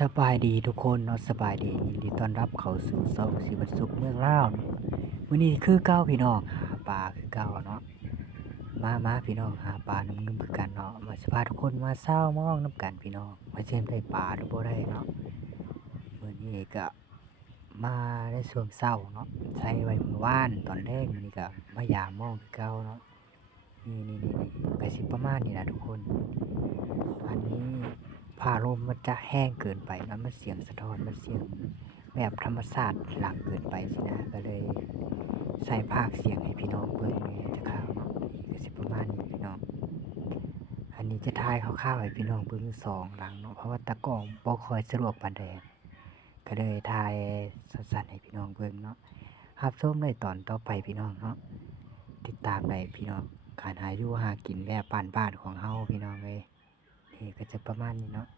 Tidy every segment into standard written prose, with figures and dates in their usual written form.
สบายดีทุกคนเนาะสบายดียินดีต้อนรับเข้าสู่ช่องสีบรรสุขเมืองลาวเนาะมื้อนี้คือเก่าพี่น้องหาปลาคือเก่าเนาะมาพี่น้องหาปลาน้ำงึมคือกันเนาะมาสิพาทุกคนมาเช้ามองน้ำกันพี่น้องว่าสิได้ปลาหรือบ่ได้เนาะมื้อนี้ก็มาในช่วงเช้าเนาะใช้ไว้มื้อวานตอนแรกมื้อนี้ก็มายามมองคือเก่าเนาะนี่ก็สิประมาณนี้ล่ะทุกคนอันนี้ฟ้าลมมันจะแห้งเกินไปเนาะมันเสียงสะท้อนมันเสียงแบบธรรมชาติหลังเกินไปสินะก็เลยใส่พากย์เสียงให้พี่น้องเบิ่งแหน่จักคราวเนาะนี่ก็สิประมาณนี้พี่น้องอันนี้จะถ่ายคร่าวๆให้พี่น้องเบิ่ง2หลังเนาะเพราะว่าตากล้องบ่ค่อยสะดวกปานใดก็เลยถ่ายสั้นๆให้พี่น้องเบิ่งเนาะรับชมในตอนต่อไปพี่น้องเนาะติดตามได้พี่น้องการหาอยู่หากินแบบบ้านๆของเฮาพี่น้องเอ้ยนี่ก็จะประมาณนี้เนาะ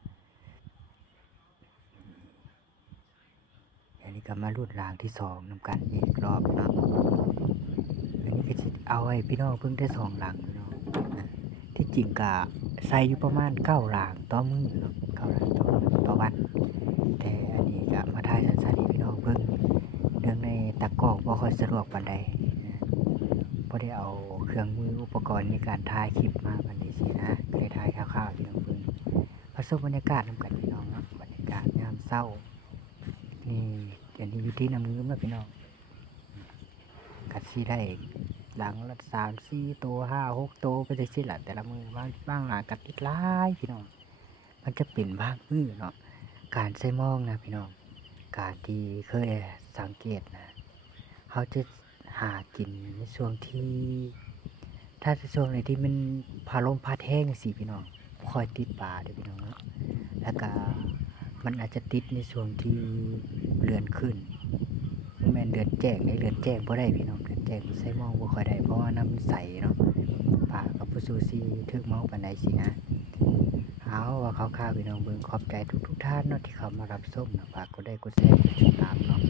อันนี้ก็มารุ่นรางที่2นำกันอีกรอบเนาะอันนี้ก็สิเอาให้พี่น้องเบิ่งได้2หลังพี่น้องที่จริงก็ใส่อยู่ประมาณ9หลังต่อมื้อเนาะ9หลังต่อวันแต่อันนี้ก็มาถ่ายสั้นๆให้พี่น้องเบิ่งเนื่องในตากล้องบ่ค่อยสะดวกปานใดบ่ได้เอาเครื่องมืออุปกรณ์ในการถ่ายคลิปมาปานนี้สินะก็เลยถ่ายคร่าวๆให้พี่น้องเบิ่งมาชมบรรยากาศนำกันพี่น้องเนาะบรรยากาศยามเช้านี่อันนี้วิธีนำงึมเนาะพี่น้องก็สิได้หลังละ3-4ตัว5-6ตัวไปจังซี่ล่ะแต่ละมื้อบางหลังก็ติดหลายพี่น้องมันจะเป็นบางมื้อเนาะการใส่มองนะพี่น้องการที่เคยสังเกตนะเขาจะหากินในช่วงที่ถ้าช่วงไหนที่มันพาลมพัดแห้งจังซี้พี่น้องบ่ค่อยติดปลาเด้อพี่น้องเนาะแล้วก็มันอาจจะติดในช่วงที่เดือนขึ้นบ่แม่นเดือนแจ้งเด้เดือนแจ้งบ่ได้พี่น้องเดือนแจ้งใส่มองบ่ค่อยได้เพราะว่าน้ำมันใสเนาะปลาก็บ่สู้สิถึกเมาปานใดสินะเอาว่าคร่าวๆพี่น้องเบิ่งขอบใจทุกๆท่านเนาะที่เข้ามารับชมเนาะฝากกดไลค์กดแชร์กดติดตามเนาะ